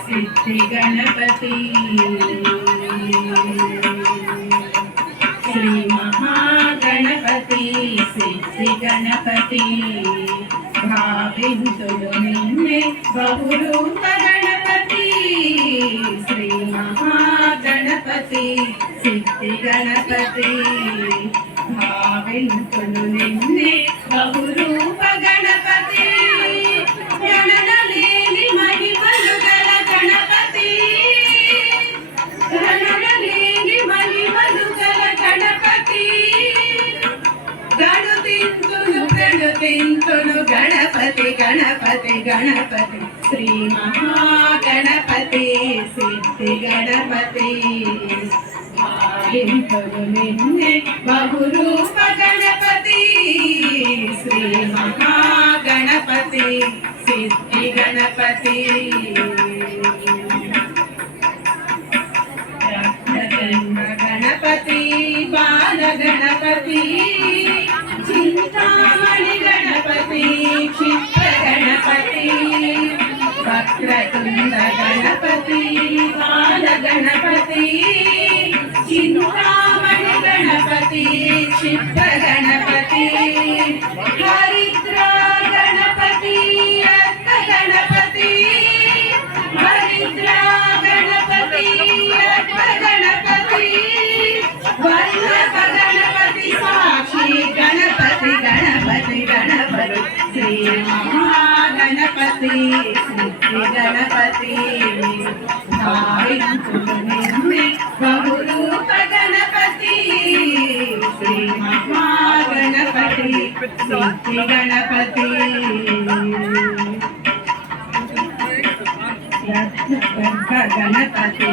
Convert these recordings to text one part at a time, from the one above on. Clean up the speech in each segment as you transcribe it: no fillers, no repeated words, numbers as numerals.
సిద్ధి గణపతి శ్రీ మహాగణపతి సిద్ధి గణపతి భావింతులు నిన్నే బహురూప గణపతి శ్రీ మహాగణపతి సిద్ధి గణపతి భావింతులు నిన్నే బహురూప గణపతి గణనలేని మహిమలు గల గణపతి గణనలేని మహిమలు గల గణపతి గణతింతులు గణపతి గణపతి గణపతి శ్రీ మహాగణపతి సిద్ధి గణపతి భావింతులు నిన్నే బహురూప గణపతి శ్రీ మహాగణపతి సిద్ధి గణపతి గణపతి బాల గణపతి చింతామణి గణపతి క్షిప్ర గణపతి వక్రతుండ గణపతి బాల గణపతి చింతామణి గణపతి క్షిప్ర గణపతి హరిద్ర గణపతి అక్క గణపతి హరిద్ర గణపతి అక్క గణపతి వల్లభ గణపతి సాక్షి గణపతి గణపతి గణపతి శ్రీ మహాగణపతి సిద్ధి గణపతి భావింతులు నిన్నే బహురూప గణపతి శ్రీ మహాగణపతి సిద్ధి గణపతి గణపతి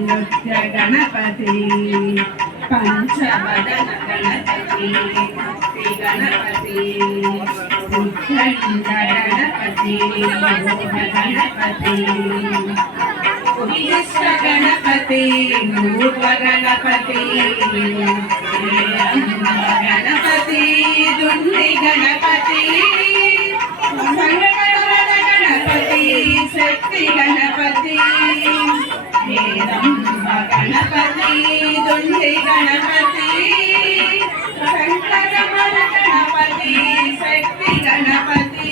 నృత్య గణపతి పంచవదన గణపతి గణపతి ఉత్కంఠ గణపతి గణపతి విశిష్ట గణపతి రూప గణపతి గణపతి దుండి గణపతి గణపతి శక్తి గణపతి గణపతి దుండి గణపతి శంకరమణ గణపతి శక్తి గణపతి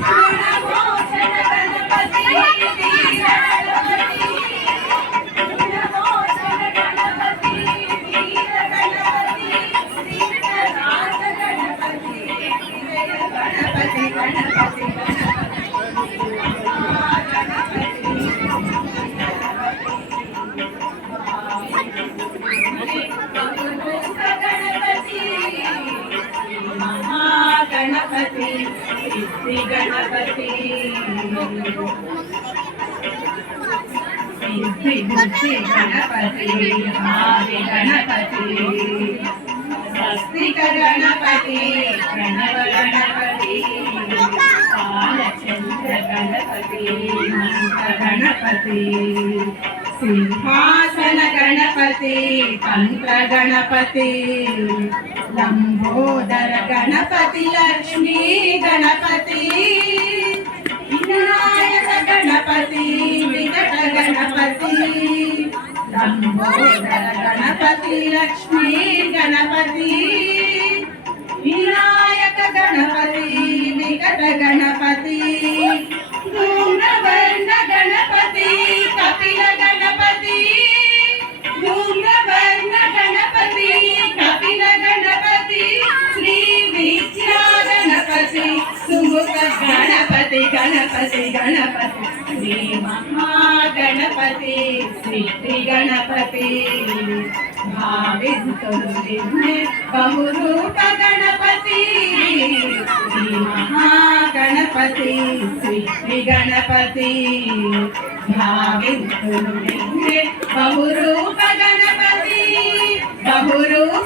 గుణమోచన గణపతి గణపతి సిద్ధి గణపతి సిద్ధి బుద్ధి గణపతి ఆది గణపతి స్వస్తిక గణపతి ప్రణవ గణపతి బాలచంద్ర గణపతి మంత్ర గణపతి సింహాసన గణపతి తంత్ర గణపతి లంబోదర గణపతి లక్ష్మీ గణపతి వినాయక గణపతి వికట గణపతి లంబోదర గణపతి లక్ష్మీ గణపతి వినాయక గణపతి వికట గణపతి ధూమ్రవర్ణ గణపతి కపిల గణపతి ధూమ్రవర్ణ గణపతి కపిల గణపతి శ్రీ విద్యా గణపతి సుముఖ గణపతి గణపతి గణపతి శ్రీ మహాగణపతి సిద్ధి గణపతి భావింతులు నిన్నే బహురూప గణపతి శ్రీ మహాగణపతి సిద్ధి గణపతి భావింతులు నిన్నే బహురూప గణపతి బహురూప